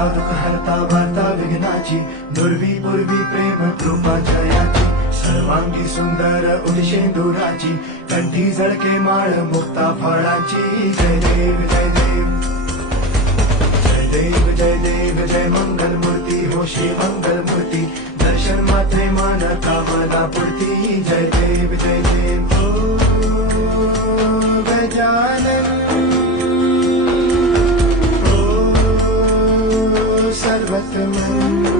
हरता दुःख हरता वार्ता विघ्नाची दुर्वी पूर्वी प्रेम कृपा जयाची सर्वांगी सुंदर उदिशेंदुराची कंठी झळके माळ मुक्ता फळाची जय देव जय देव जय देव जय देव जय मंगल मूर्ती हो श्री मंगल मूर्ती दर्शन मात्रे मान कामना पूर्ती जय देव जय देव ओ गजानन सर्वत्र